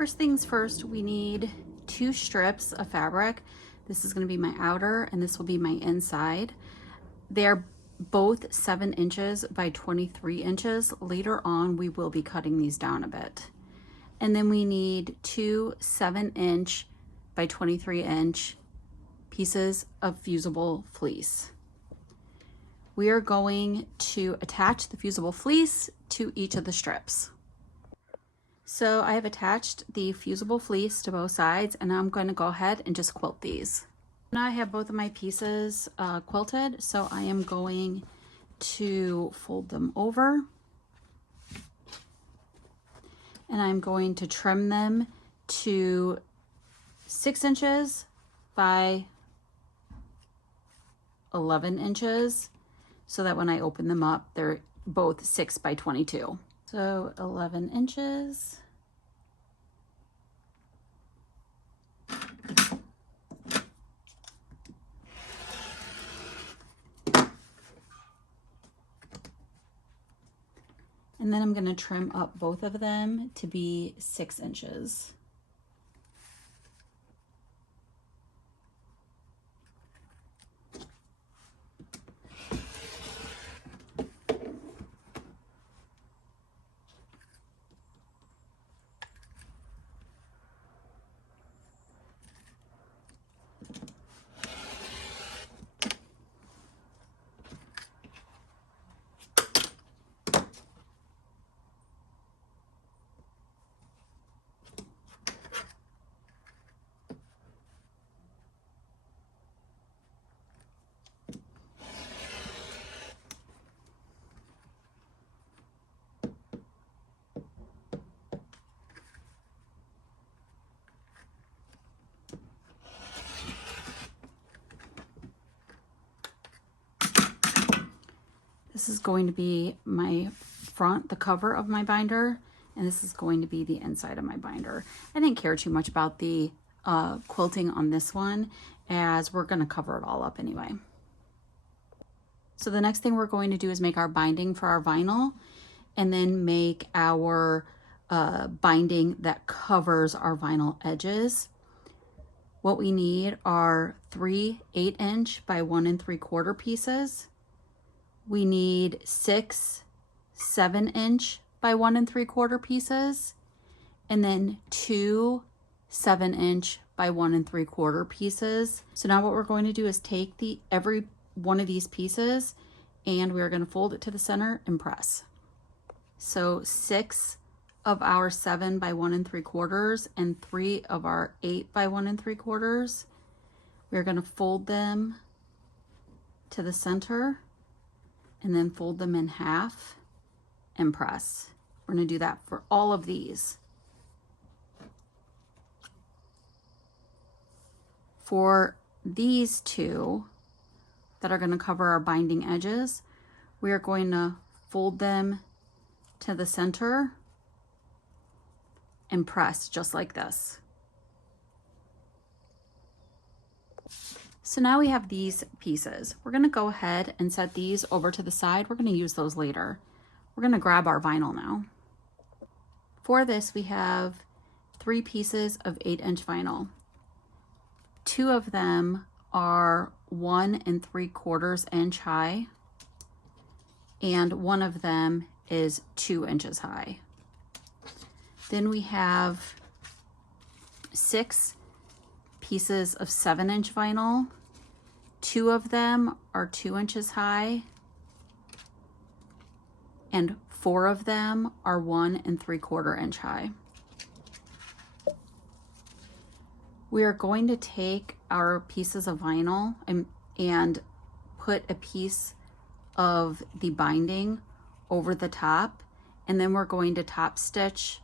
First things first, we need 2 strips of fabric. This is going to be my outer and this will be my inside. They're both 7 inches by 23 inches. Later on, we will be cutting these down a bit. And then we need 2 7-inch by 23-inch pieces of fusible fleece. We are going to attach the fusible fleece to each of the strips. So I have attached the fusible fleece to both sides, and I'm going to go ahead and just quilt these. Now I have both of my pieces quilted, so I am going to fold them over, and I'm going to trim them to 6 inches by 11 inches so that when I open them up, they're both 6 by 22. So 11 inches. And then I'm going to trim up both of them to be 6 inches. This is going to be my front, the cover of my binder, and this is going to be the inside of my binder. I didn't care too much about the quilting on this one, as we're going to cover it all up anyway. So the next thing we're going to do is make our binding for our vinyl, and then make our binding that covers our vinyl edges. What we need are 3 8-inch by 1 3/4 pieces. We need 6 7-inch by 1 3/4 pieces, and then 2 7-inch by 1 3/4 pieces. So now what we're going to do is take every one of these pieces, and we're going to fold it to the center and press. So 6 of our 7 by 1 3/4 and 3 of our 8 by 1 3/4. We're going to fold them to the center and then fold them in half and press. We're going to do that for all of these. For these two that are going to cover our binding edges, we are going to fold them to the center and press just like this. So now we have these pieces. We're going to go ahead and set these over to the side. We're going to use those later. We're going to grab our vinyl now. For this, we have 3 pieces of 8-inch vinyl. 2 of them are 1 3/4 inch high, and 1 of them is 2 inches high. Then we have 6 pieces of 7-inch vinyl. 2 of them are 2 inches high, and 4 of them are 1 3/4 inch high. We are going to take our pieces of vinyl and put a piece of the binding over the top, and then we're going to top stitch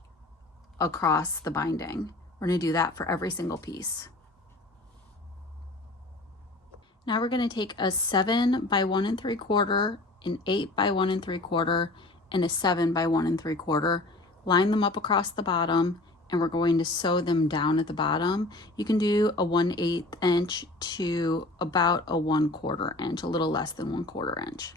across the binding. We're going to do that for every single piece. Now we're going to take a 7 by 1 3/4, an 8 by 1 3/4, and a 7 by 1 3/4. Line them up across the bottom, and we're going to sew them down at the bottom. You can do a 1/8 inch to about a 1/4 inch, a little less than 1/4 inch.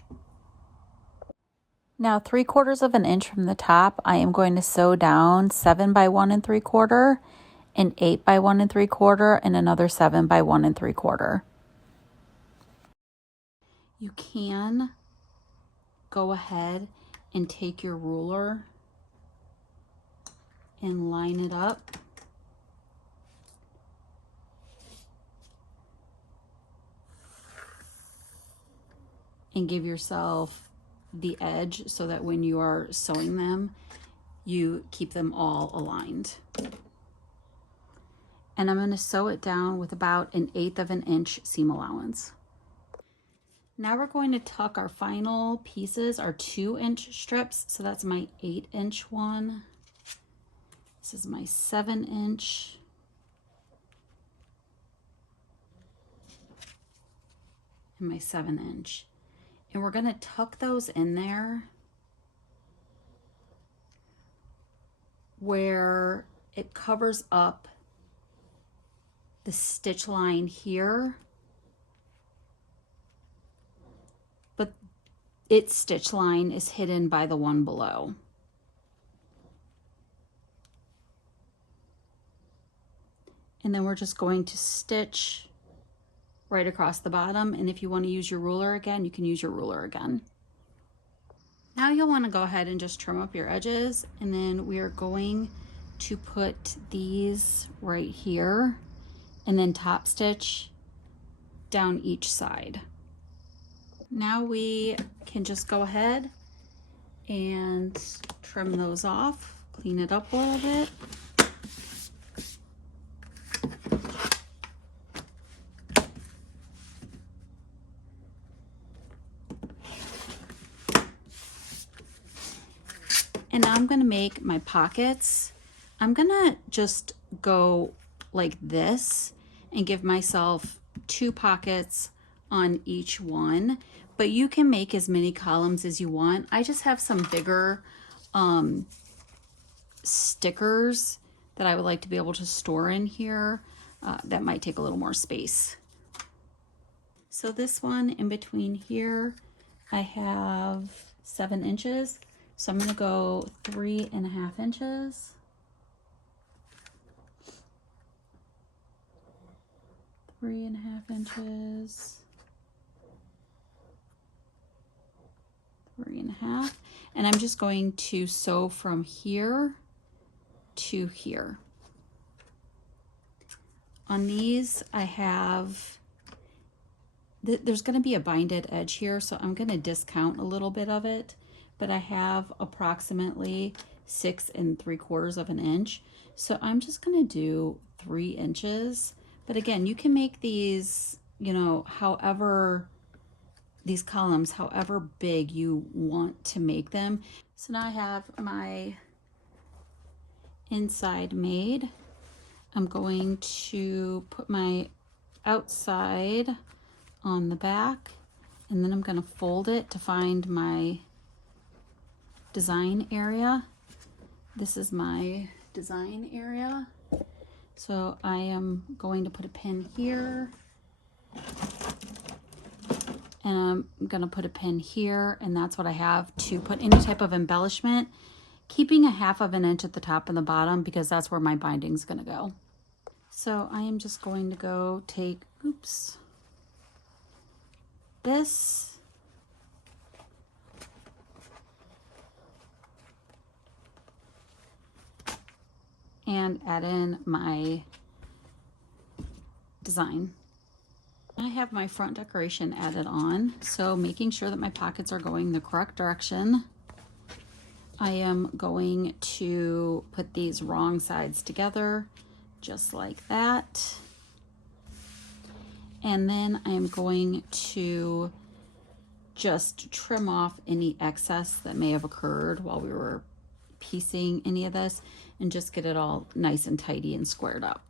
Now 3/4 of an inch from the top, I am going to sew down 7 by 1 3/4, an 8 by 1 3/4, and another 7 by 1 3/4. You can go ahead and take your ruler and line it up. And give yourself the edge so that when you are sewing them, you keep them all aligned. And I'm going to sew it down with about an 1/8 of an inch seam allowance. Now we're going to tuck our final pieces, our 2-inch strips. So that's my 8-inch one. This is my 7-inch. And my 7-inch. And we're going to tuck those in there where it covers up the stitch line here, but its stitch line is hidden by the one below. And then we're just going to stitch right across the bottom. And if you want to use your ruler again, you can use your ruler again. Now you'll want to go ahead and just trim up your edges, and then we are going to put these right here and then top stitch down each side. Now we can just go ahead and trim those off, clean it up a little bit. And now I'm going to make my pockets. I'm going to just go like this and give myself 2 pockets on each one, but you can make as many columns as you want. I just have some bigger stickers that I would like to be able to store in here that might take a little more space. So this one in between here, I have 7 inches. So I'm going to go 3.5 inches. 3.5 inches. 3.5. And I'm just going to sew from here to here. On these, I have, there's going to be a binded edge here, so I'm going to discount a little bit of it. But I have approximately 6 3/4 of an inch. So I'm just going to do 3 inches. But again, you can make these, you know, however, these columns, however big you want to make them. So now I have my inside made. I'm going to put my outside on the back, and then I'm going to fold it to find my design area. This is my design area. So I am going to put a pin here, and I'm going to put a pin here, and that's what I have to put any type of embellishment, keeping 1/2 of an inch at the top and the bottom because that's where my binding is going to go. So I am just going to go take, oops, this, and add in my design. I have my front decoration added on, so making sure that my pockets are going the correct direction. I am going to put these wrong sides together, just like that. And then I'm going to just trim off any excess that may have occurred while we were piecing any of this, and just get it all nice and tidy and squared up.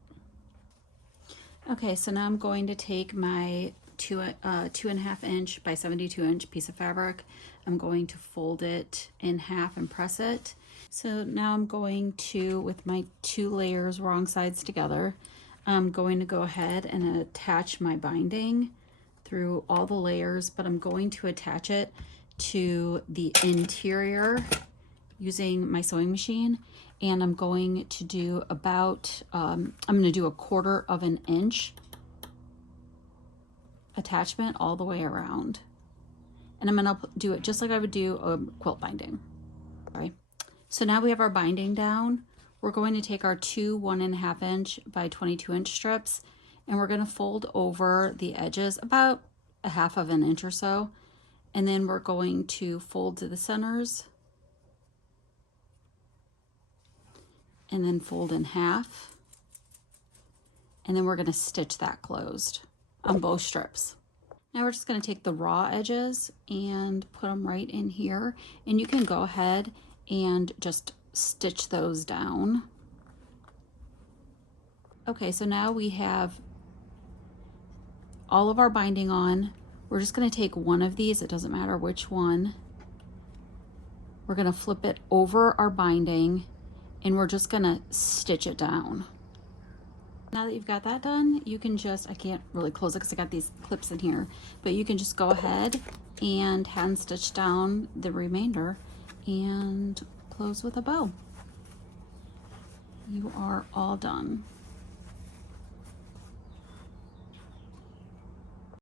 Okay, so now I'm going to take my 2.5 inch by 72 inch piece of fabric. I'm going to fold it in half and press it. So now I'm going to, with my 2 layers wrong sides together, I'm going to go ahead and attach my binding through all the layers, but I'm going to attach it to the interior using my sewing machine, and I'm going to do about, I'm going to do a 1/4 of an inch attachment all the way around. And I'm going to do it just like I would do a quilt binding. Sorry. So now we have our binding down. We're going to take our two 1.5 inch by 22 inch strips, and we're going to fold over the edges about 1/2 inch or so. And then we're going to fold to the centers and then fold in half. And then we're going to stitch that closed on both strips. Now we're just going to take the raw edges and put them right in here. And you can go ahead and just stitch those down. Okay, so now we have all of our binding on. We're just going to take one of these, it doesn't matter which one. We're going to flip it over our binding, and we're just going to stitch it down. Now that you've got that done, you can just, I can't really close it because I got these clips in here, but you can just go ahead and hand stitch down the remainder and close with a bow. You are all done.